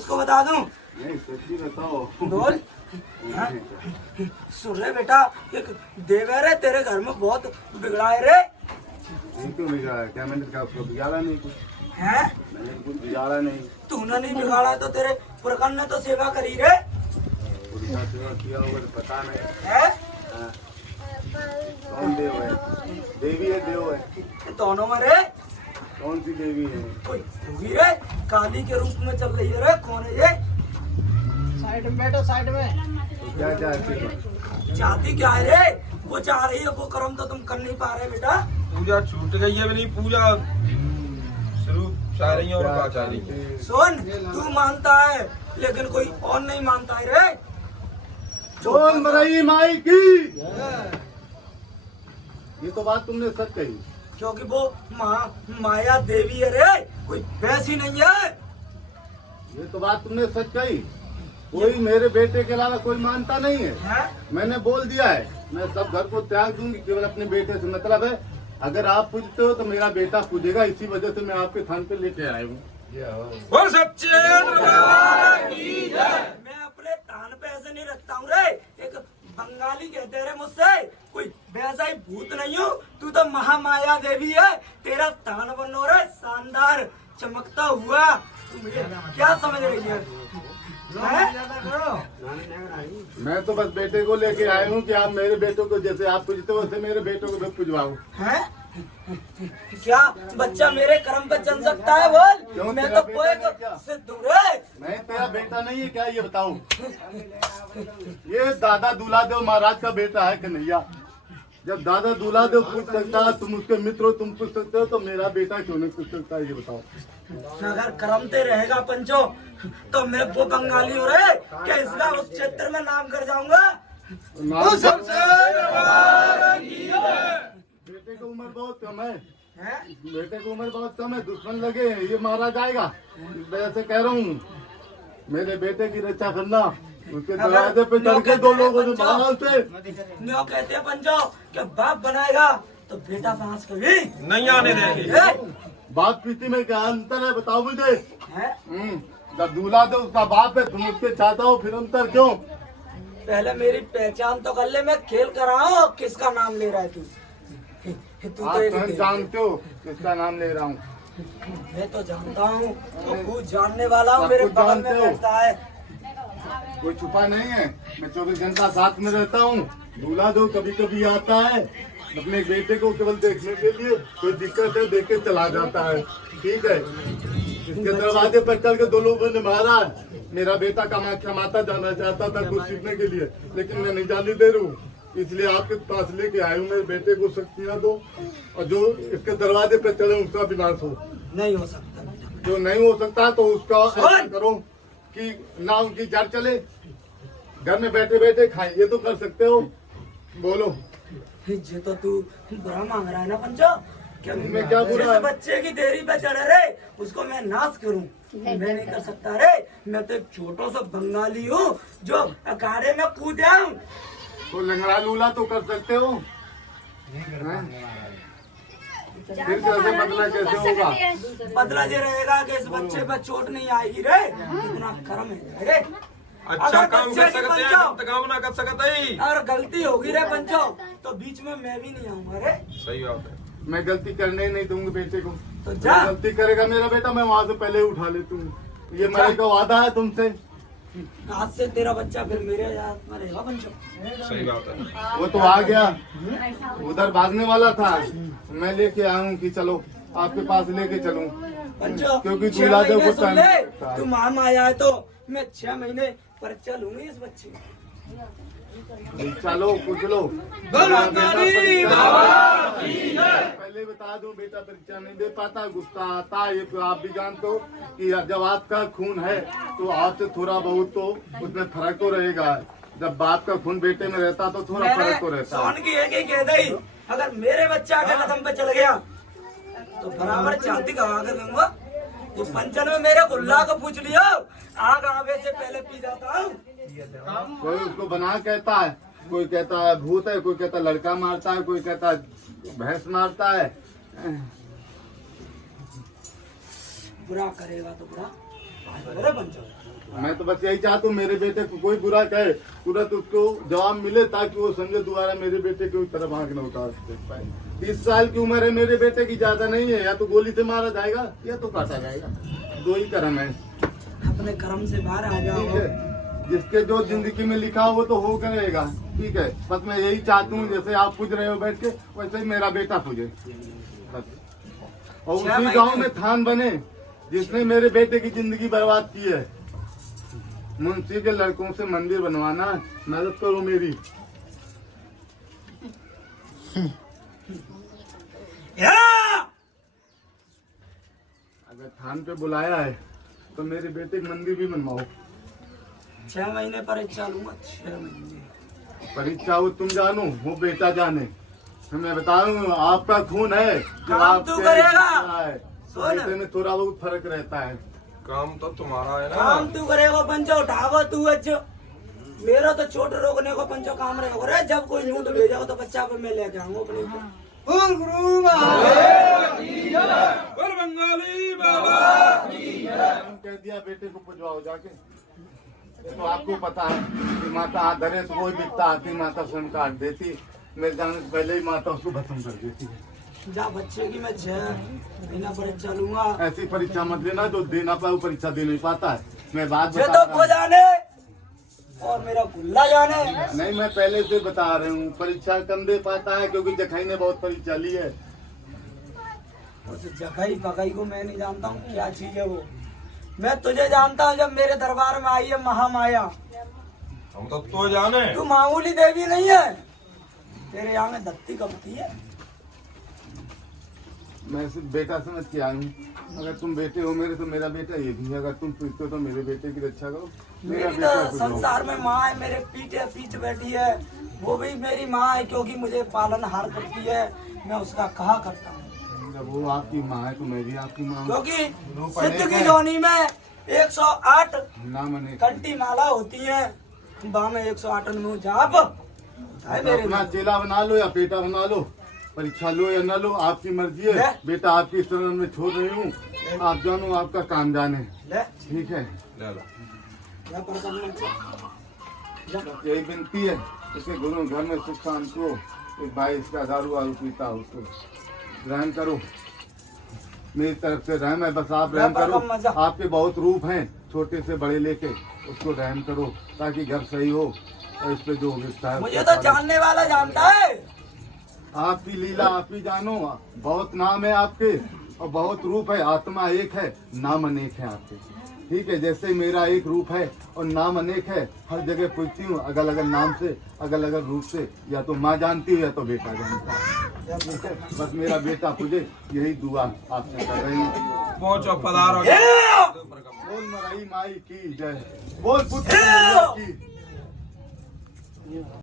उसको बता दूं? नहीं सच्ची बताओ। बोल। हाँ? सुन रे बेटा, एक देवर है तेरे घर में, बहुत बिगड़ा है रे। नहीं क्यों बिगाड़ा? क्या मैंने कहा उसको बिगाड़ा नहीं कुछ? हैं? मैंने कुछ बिगाड़ा नहीं। तूने नहीं बिगाड़ा तो तेरे पुरखन ने तो सेवा करी रे। उनका सेवा किया होगा तो पता नहीं। है? हाँ। कौन देव है? देवी है देव है? दोनों में रे। कौन सी देवी है? कोई होगी रे, काली के रूप में चल रही है रे। कौन है ये? साइड में बैठो, साइड में। तो क्या चाहती है? चाहती क्या है रे? वो चाह रही है, वो कर्म तो तुम कर नहीं पा रहे बेटा। पूजा छूट गई है, नहीं पूजा शुरू चाह रही है और का चाह रही है। सुन, तू मानता है लेकिन कोई और नहीं मानता है रे। बोल मरई माई की। ये तो बात तुमने सच कही, क्योंकि वो माया देवी है रे, कोई वैसी नहीं है। ये तो बात तुमने सच कही। कोई मेरे बेटे के अलावा कोई मानता नहीं है। हैं? मैंने बोल दिया है, मैं सब घर को त्याग दूंगी, केवल अपने बेटे से मतलब है। अगर आप पूजते हो तो मेरा बेटा पूजेगा, इसी वजह से मैं आपके थान पे लेके आया हूँ। बोल सच्चे दरबार की जय। मैं अपने तान पे ऐसे नहीं रखता हूँ रे। एक बंगाली कहते रे मुझसे, कोई वैसा ही भूत नहीं हूँ। तू तो महामाया देवी है। तेरा तान बनो रे शानदार चमकता हुआ। तू मुझे क्या समझ रही है? हैं? मैं तो बस बेटे को लेके आया हूँ कि आप मेरे बेटों को जैसे आप पूजते हो वैसे मेरे बेटों को भी पूजवाओ। हैं? क्या बच्चा मेरे कर्म पे चल सकता है? बोल। क्यों, मैं तेरा तो बेटा कोई नहीं क्या? सिद्धू रे। मैं तेरा बेटा नहीं है क्या, ये बताओ? ये दादा दूल्हादेव महाराज का बेटा है कन्हैया। जब दादा दूल्हादेव पूछ सकता है, तुम उसके मित्र हो, तुम पूछ सकते हो, तो मेरा बेटा क्यों नहीं पूछ सकता है, ये बताओ? अगर करमते रहेगा पंचो तो मैं वो बंगाली हो रहे क्या इसका उस क्षेत्र में नाम कर जाऊंगा। नाम सबसे दरबार की जय। बेटे की उम्र बहुत कम है। हैं? बेटे की उम्र बहुत कम है, दुश्मन लगे हैं, ये मारा जाएगा। इस वजह से कह रहा हूँ, मेरे बेटे की रक्षा करना। उसके दरवाजे पे चढ़ के दो लोगों ने मारा उसे। न्यो कहते हैं पंचो कि बाप बनाएगा तो बेटा बांस कभी नहीं आने देंगे। बाप पीती में क्या अंतर है, बताओ मुझे। हैं? जब दूल्हादेव उसका बाप है, तुम उसके चाहता हो, फिर अंतर क्यों? पहले मेरी पहचान तो कर ले। मैं खेल कर रहा हूँ, किसका नाम ले रहा है तू? तू आप तो एक स्वयं जानते हो किसका नाम ले रहा हूँ। मैं तो जानता हूँ, तो खुद जानने वाला हूँ। सब मेरे कुछ बगल में जानते हो। बैठता है। कोई छुपा नहीं है, मैं 24 घंटा साथ में रहता हूँ। दूल्हादेव कभी कभी आता है अपने बेटे को केवल देखने के लिए, कोई दिक्कत है देख के चला जाता है। ठीक है, इसके दरवाजे पर चल के दो लोगों ने मारा है। मेरा बेटा कामाख्या माता जाना चाहता था कुछ सीखने के लिए, लेकिन मैं नहीं जाने दे रहा हूँ, इसलिए आपके पास लेके आया हूँ। मेरे बेटे को शक्तियाँ दो, और जो इसके दरवाजे पे चले उसका विनाश हो। नहीं हो सकता बेटा। जो नहीं हो सकता तो उसका ऐसा करो कि ना उनकी जड़ चले, घर में बैठे बैठे खाएं, ये तो कर सकते हो। बोलो। ये तो तू बुरा मांग रहा है ना पंचो? क्या मैं क्या बुरा? जिस बच्चे की देरी पे चढ़े रे उसको मैं नाश करूं? मैं नहीं कर सकता रे। मैं तो एक छोटा सा बंगाली हूँ जो अखाड़े में कूदा हूँ। तो लंगड़ा लूला तो कर सकते हो। हैं? फिर कैसे बदला कैसे होगा? बदला ये रहेगा कि इस बच्चे पे चोट नहीं आएगी रे। इतना कर्म है रे। अच्छा अगर काम बच्चे कर की सकते हैं, पंचो गलत काम ना कर सकते ही। और गलती होगी रे पंचो तो बीच में मैं भी नहीं आऊंगा रे। सही बात है। मैं गलती करने ही नहीं दूंगा बेटे को। तो जा। जो गलती करेगा मेरा बेटा, मैं वहाँ से पहले ही उठा लेती हूँ। ये मेरे का वादा है तुमसे। आज से तेरा बच्चा फिर मेरे हाथ में रहेगा पंचो। सही बात है। वो तो आ गया, उधर भागने वाला था, मैं लेके आया हूँ कि चलो आपके पास लेके चलूं। पंचो क्योंकि 6 दूल्हा देव महीने को सुन ले, टाइम- तू माम आया है तो मैं 6 महीने पर चलूंगी इस बच्चे। चलो पूछ लो। धनकारी बाबा की जय। पहले बता दूं, बेटा परीक्षा नहीं दे पाता, गुस्सा आता है, ये तो आप भी जानते हो कि जब आपका खून है तो आपसे थोड़ा बहुत तो उसमें फर्क तो रहेगा। जब बाप का खून बेटे में रहता तो थोड़ा फर्क तो रहता है। सोन की एक कह दी, अगर मेरे बच्चा के कदम पे चल गया तो बराबर छाती गवा कर दूंगा। ये पंचन में मेरे गुल्ला को पूछ लियो, आग आवे से पहले पी जाता हूँ। कोई उसको बना कहता है, कोई कहता है भूत है, कोई कहता है लड़का मारता है, कोई कहता है भैंस मारता है। बुरा करेगा तो बुरा पंचन। मैं तो बस यही चाहता हूँ मेरे बेटे को कोई बुरा कहे तुरंत उसको जवाब मिले ताकि वो समझे दोबारा मेरे बेटे की तरफ आंख न उतार पाए। 30 साल की उम्र है मेरे बेटे की, ज्यादा नहीं है। या तो गोली से मारा जाएगा या तो काटा जाएगा, दो ही कर्म है। अपने कर्म से बाहर आ जाओ। ठीक है, जिसके जो जिंदगी में लिखा हो वो तो हो करेगा। ठीक है, बस मैं यही चाहती हूँ जैसे आप पूछ रहे हो बैठ के वैसे ही मेरा बेटा पूछे बस। और उसी गांव में थान बने जिसने मेरे बेटे की जिंदगी बर्बाद की है। मुंशी के लड़कों से मंदिर बनवाना, मदद करो मेरी। अगर थान पे बुलाया है तो मेरे बेटे की मंदिर भी बनवाओ। 6 महीने परीक्षा लूंगा, 6 महीने परीक्षा वो तुम जानो, वो बेटा जाने। मैं बता रहा हूँ आपका खून है जो काम आप तू करेगा। बेटे में थोड़ा बहुत फर्क रहता है। काम तो तुम्हारा है ना। काम तू करेगा, पंचो उठाओ तू। अच्छो मेरा तो चोट रोकने को पंचो काम रहेगा रे। जब कोई यूं तो भेजा तो बच्चा को मैं लेके आऊंगा अपने को। बोल गुरु महाराज। बोल बंगाली बाबा। कह दिया बेटे को पुजवाओ जाके। ये तो आपको पता है कि माता हाथ धरे तो कोई बिकता आती, माता स्वयं काट देती। मेरे जाने से पहले ही माता उसको भस्म कर देती है। जा बच्चे की मैं 6 महीना परीक्षा लूंगा। ऐसी परीक्षा मत लेना जो देना पाए वो परीक्षा दे नहीं पाता है। मैं बात ये बता तो रहा को जाने और मेरा गुल्ला जाने। नहीं, मैं पहले से बता रहा हूँ परीक्षा कम दे पाता है क्योंकि जखाई ने बहुत परीक्षा ली है। उस जखाई पकाई को मैं नहीं जानता हूँ क्या चीज है वो। मैं तुझे जानता हूँ जब मेरे दरबार में आई है महामाया। हम तो जाने। तू मामूली देवी नहीं है, तेरे यहाँ में धत्ती कपती है। मैं सिर्फ बेटा समझ के आया हूँ। अगर तुम बेटे हो मेरे तो मेरा बेटा ये भी है। अगर तुम पूछते हो तो मेरे बेटे की रक्षा करो। मेरा मेरी बेटा तो संसार में माँ है, मेरे पीछे बैठी है। वो भी मेरी माँ है क्योंकि मुझे पालन हार करती है। मैं उसका कहा करता हूँ जब वो आपकी माँ है तो मैं भी आपकी माँ हूँ। क्योंकि सिद्ध की जोनी में 108 ना मने कंठी माला होती है। में 108 में जाप है मेरे अपना चेला बना लो या बेटा बना लो, परीक्षा लो या ना लो आपकी मर्जी है। बेटा आपकी शरण में छोड़ रही हूँ, आप जानो आपका काम जाने। ले ठीक है, ले लो। मैं परेशान मत कर। बस यही विनती है। इसके गुरु घर में सुख शांति हो। एक भाई इसका दारू वारू पीता हो उसको रहम करो। मेरी तरफ से रहम है, बस आप रहम करो। आपके बहुत रूप हैं छोटे से बड़े लेके, उसको रहम करो ताकि घर सही हो। और इस पे जो विस्तार है मुझे तो जानने वाला जानता है। आपकी लीला आप ही जानो। बहुत नाम है आपके और बहुत रूप है। आत्मा एक है, नाम अनेक है आपके। ठीक है, जैसे मेरा एक रूप है और नाम अनेक है। हर जगह पूछती हूँ अलग अलग नाम से, अलग अलग रूप से। या तो माँ जानती हो या तो बेटा जानता है। ठीक है, बस मेरा बेटा पूजे, यही दुआ आपसे कर रही हूँ। पहुंचो पधारो। बोल मराई माई की जय, बोल पुत्र की।